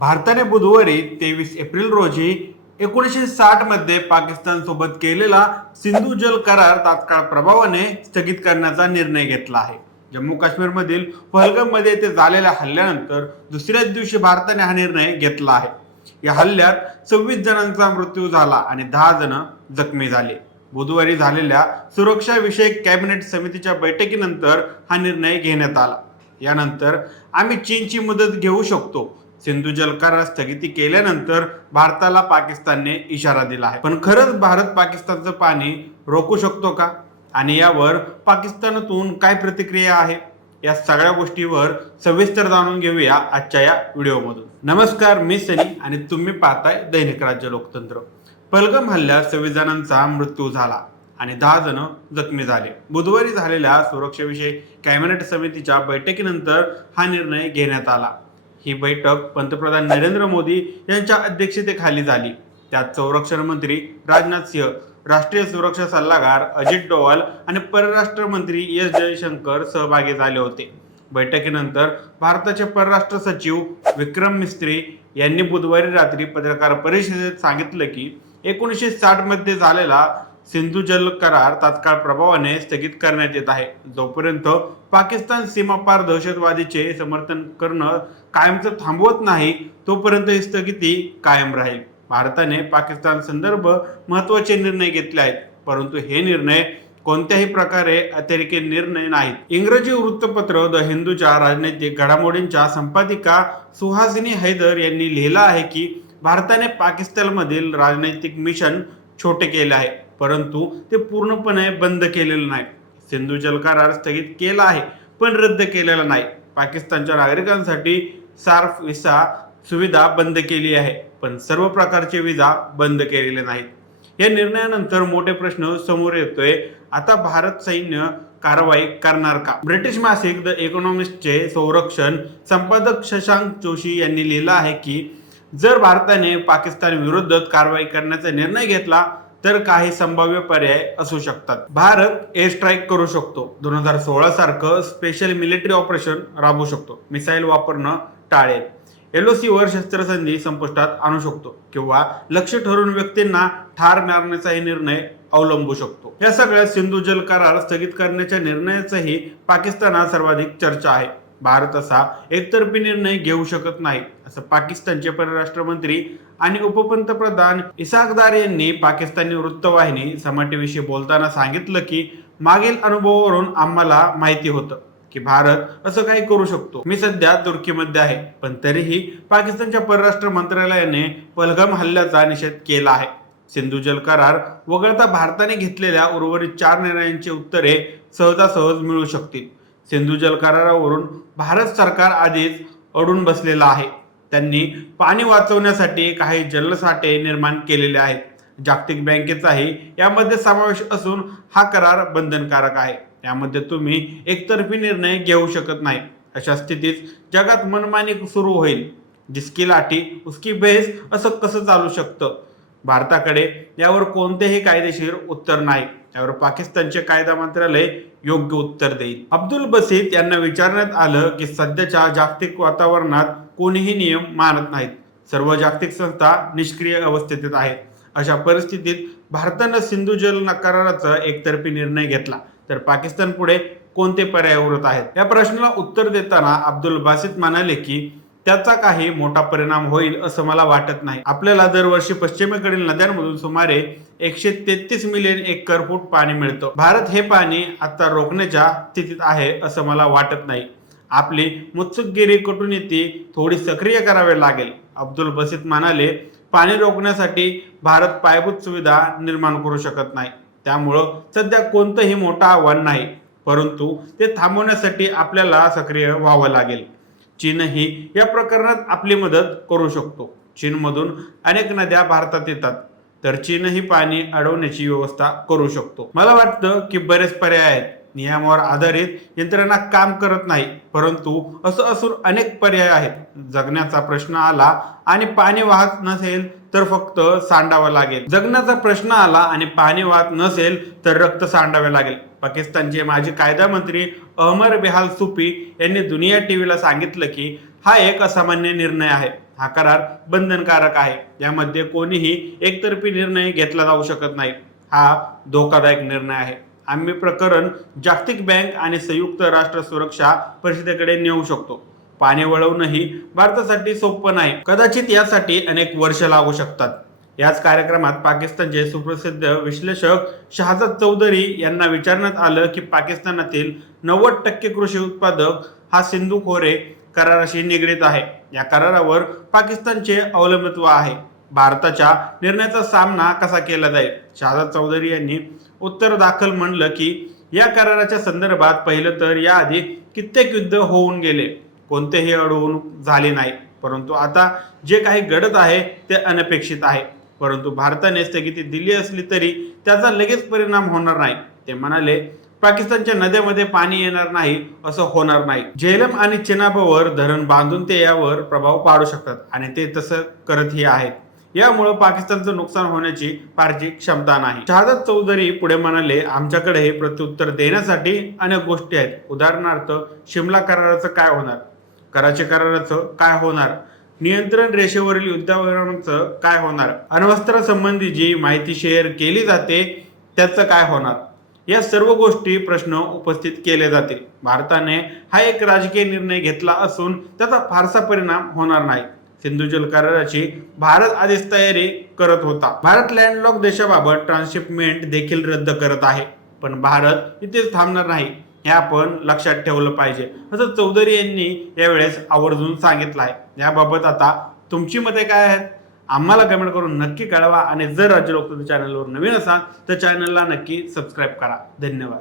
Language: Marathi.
भारताने बुधवारी तेवीस एप्रिल रोजी एकोणीसशे साठमध्ये पाकिस्तान सोबत केलेला सिंधू जल करार तात्काळ प्रभावाने स्थगित करण्याचा निर्णय घेतला आहे. जम्मू काश्मीरमधील पहलगाममध्ये येथे झालेल्या हल्ल्यानंतर दुसऱ्याच दिवशी भारताने हा निर्णय घेतला आहे. या हल्ल्यात सव्वीस जणांचा मृत्यू झाला आणि दहा जण जखमी झाले. बुधवारी झालेल्या सुरक्षाविषयक कॅबिनेट समितीच्या बैठकीनंतर हा निर्णय घेण्यात आला. यानंतर आम्ही चीनची मदत घेऊ शकतो सिंधू जल करार स्थगिती केल्यानंतर भारताला पाकिस्तानने इशारा दिला आहे. पण खरंच भारत पाकिस्तानचं पाणी रोखू शकतो का? आणि यावर पाकिस्तानातून काय प्रतिक्रिया आहे? या सगळ्या गोष्टीवर सविस्तर जाणून घेऊया आजच्या या व्हिडिओमधून. नमस्कार मी सनी आणि तुम्ही पाहताय दैनिक राज्य लोकतंत्र. पलगम हल्ल्यात सव्वीस जणांचा मृत्यू झाला आणि दहा जण जखमी झाले. बुधवारी झालेल्या सुरक्षेविषयी कॅबिनेट समितीच्या बैठकीनंतर हा निर्णय घेण्यात आला. ही बैठक पंतप्रधान नरेंद्र मोदी यांच्या अध्यक्षतेखाली झाली. त्यात संरक्षण मंत्री राजनाथ सिंह राष्ट्रीय सुरक्षा सल्लागार अजित डोवाल आणि परराष्ट्र मंत्री एस जयशंकर सहभागी झाले होते. बैठकीनंतर भारताचे परराष्ट्र सचिव विक्रम मिस्त्री यांनी बुधवारी रात्री पत्रकार परिषदेत सांगितलं की एकोणीसशे साठमध्ये झालेला सिंधू जल करार तात्काळ प्रभावाने स्थगित करण्यात येत आहे. जोपर्यंत पाकिस्तान सीमापार दहशतवादीचे समर्थन करणं कायमचं थांबवत नाही तोपर्यंत ही स्थगिती कायम राहील. भारताने पाकिस्तान संदर्भ महत्त्वाचे निर्णय घेतले आहेत परंतु हे निर्णय कोणत्याही प्रकारे अतिरेकी निर्णय नाहीत. इंग्रजी वृत्तपत्र द हिंदूच्या राजनैतिक घडामोडींच्या संपादिका सुहासिनी हैदर यांनी लिहिलं आहे की भारताने पाकिस्तानमधील राजनैतिक मिशन छोटे केले आहे. परंतु ते पूर्णपणे बंद केलेलं नाही. सिंधू जल करार स्थगित केला आहे पण रद्द केलेला नाही. पाकिस्तानच्या नागरिकांसाठी सार्फ विसा सुविधा बंद केली आहे पण सर्व प्रकारचे विजा बंद केलेले नाहीत. या निर्णयानंतर मोठे प्रश्न समोर येतोय आता भारत सैन्य कारवाई करणार का? ब्रिटिश मासिक द इकॉनॉमिस्टचे संरक्षण संपादक शशांक जोशी यांनी लिहिलं आहे की जर भारताने पाकिस्तान विरुद्ध कारवाई करण्याचा निर्णय घेतला तर काही संभाव्य पर्याय असू शकतात. भारत एअर स्ट्राईक करू शकतो. दोन हजार सोळा सारखं स्पेशल मिलिटरी ऑपरेशन राबवू शकतो. मिसाईल वापरणं टाळेल. एलओसी वर शस्त्रसंधी संपुष्टात आणू शकतो किंवा लक्ष ठरवून व्यक्तींना ठार मारण्याचाही निर्णय अवलंबू शकतो. या सगळ्या सिंधू जल करार स्थगित करण्याच्या निर्णयाचाही पाकिस्तानात सर्वाधिक चर्चा आहे. भारत असा एकतर्फी निर्णय घेऊ शकत नाही असं पाकिस्तानचे परराष्ट्र मंत्री आणि उपपंतप्रधान इसाकदार यांनी पाकिस्तानी वृत्तवाहिनी समाटीविषयी बोलताना सांगितलं की मागील अनुभवावरून आम्हाला माहिती होतं की भारत असं काही करू शकतो. मी सध्या तुर्कीमध्ये आहे पण तरीही पाकिस्तानच्या परराष्ट्र मंत्रालयाने पलगम हल्ल्याचा निषेध केला आहे. सिंधू जल करार वगळता भारताने घेतलेल्या उर्वरित चार निर्णयांची उत्तरे सहजासहज मिळू शकतील. सिंधू जल करारावरून भारत सरकार आधीच अडून बसलेला आहे. त्यांनी पाणी वाचवण्यासाठी काही जलसाठे निर्माण केलेले आहेत. जागतिक बँकेचाही यामध्ये समावेश असून हा करार बंधनकारक आहे. यामध्ये तुम्ही एकतर्फी निर्णय घेऊ शकत नाही. अशा स्थितीत जगात मनमानी सुरू होईल. जिसकी लाठी उसकी बेस असं कसं चालू शकतं? भारताकडे यावर कोणतेही कायदेशीर उत्तर नाही. यावर पाकिस्तानचे कायदा मंत्रालय योग्य उत्तर देईल. अब्दुल बसीत यांना विचारण्यात आलं की सध्याच्या जागतिक वातावरणात कोणीही नियम मानत नाहीत. सर्व जागतिक संस्था निष्क्रिय अवस्थेत आहेत. अशा परिस्थितीत भारतानं सिंधू जल नकाराचा एकतर्फी निर्णय घेतला. तर पाकिस्तान पुढे कोणते पर्याय उरत आहेत? या प्रश्नाला उत्तर देताना अब्दुल बासित म्हणाले की त्याचा काही मोठा परिणाम होईल असं मला वाटत नाही. आपल्याला दरवर्षी पश्चिमेकडील नद्यांमधून सुमारे एकशे तेहतीस मिलियन एकर फूट पाणी मिळतं. भारत हे पाणी आता रोखण्याच्या स्थितीत आहे असं मला वाटत नाही. आपली मुत्सुकगिरी कटुनीती थोडी सक्रिय करावी लागेल. अब्दुल बसित म्हणाले पाणी रोखण्यासाठी भारत पायाभूत सुविधा निर्माण करू शकत नाही. त्यामुळं सध्या कोणतंही मोठं आव्हान नाही. परंतु ते थांबवण्यासाठी आपल्याला सक्रिय व्हावं लागेल. चीनही या प्रकरणात आपली मदत करू शकतो. चीनमधून अनेक नद्या भारतात येतात. तर चीनही पाणी अडवण्याची व्यवस्था करू शकतो. मला वाटतं की बरेच पर्याय आहेत. नियमावर आधारित यंत्रणा काम करत नाही. परंतु असं असून अनेक पर्याय आहेत. जगण्याचा प्रश्न आला आणि पाणी वाहत नसेल तर फक्त सांडावं लागेल. जगण्याचा प्रश्न आला आणि पाणी वाहत नसेल तर रक्त सांडावे लागेल. पाकिस्तानचे माजी कायदा मंत्री अहमर बेहाल सुपी यांनी दुनिया टीव्हीला सांगितलं की हा एक असामान्य निर्णय आहे. हा करार बंधनकारक आहे. यामध्ये कोणीही एकतर्फी निर्णय घेतला जाऊ शकत नाही. हा धोकादायक निर्णय आहे. आम्ही प्रकरण जागतिक बँक आणि संयुक्त राष्ट्र सुरक्षा परिषदेकडे नेऊ शकतो. पाणी वळवणंही भारतासाठी सोपं नाही. कदाचित यासाठी अनेक वर्ष लागू शकतात. याच कार्यक्रमात पाकिस्तानचे सुप्रसिद्ध विश्लेषक शहाजाद चौधरी यांना विचारण्यात आलं की पाकिस्तानातील नव्वद टक्के कृषी उत्पादक हा सिंधू खोरे कराराशी निगडीत आहे. या करारावर पाकिस्तानचे अवलंबित्व आहे. भारताच्या निर्णयाचा सामना कसा केला जाईल? शहाजाद चौधरी यांनी उत्तर दाखल म्हणलं की या कराराच्या संदर्भात पहिलं तर याआधी कित्येक युद्ध होऊन गेले. कोणतेही अडवणूक झाले नाही. परंतु आता जे काही घडत आहे ते अनपेक्षित आहे. परंतु भारताने स्थगिती दिली असली तरी त्याचा लगेच परिणाम होणार नाही. ते म्हणाले पाकिस्तानच्या नद्यामध्ये पाणी येणार नाही असं होणार नाही. झेलम आणि चिनाबावर धरण बांधून ते यावर प्रभाव पाडू शकतात. आणि ते तसं करतही आहेत. यामुळे पाकिस्तानचं नुकसान होण्याची फारशी क्षमता नाही. शहादत चौधरी पुढे म्हणाले आमच्याकडे हे प्रत्युत्तर देण्यासाठी अनेक गोष्टी आहेत. उदाहरणार्थ शिमला कराराचं काय होणार? कराची कराराचं काय होणार? नियंत्रण रेषेवरील युद्धावरणाचं काय होणार? अण्वस्त्र संबंधी जी माहिती शेअर केली जाते त्याचं काय होणार? या सर्व गोष्टी प्रश्न उपस्थित केले जातील. भारताने हा एक राजकीय निर्णय घेतला असून त्याचा फारसा परिणाम होणार नाही. सिंधू जल कराराची भारत आधीच तयारी करत होता. भारत लँडलॉक देशाबाबत ट्रान्सशिपमेंट देखील रद्द करत आहे. पण भारत इथेच थांबणार नाही हे आपण लक्षात ठेवलं पाहिजे. असं चौधरी यांनी यावेळेस आवर्जून सांगितलं आहे. याबाबत आता तुमची मते काय आहेत? आम्हाला कमेंट करून नक्की कळवा. आणि जर राज्य लोकतंत्र चॅनलवर नवीन असाल तर चॅनलला नक्की सबस्क्राईब करा. धन्यवाद.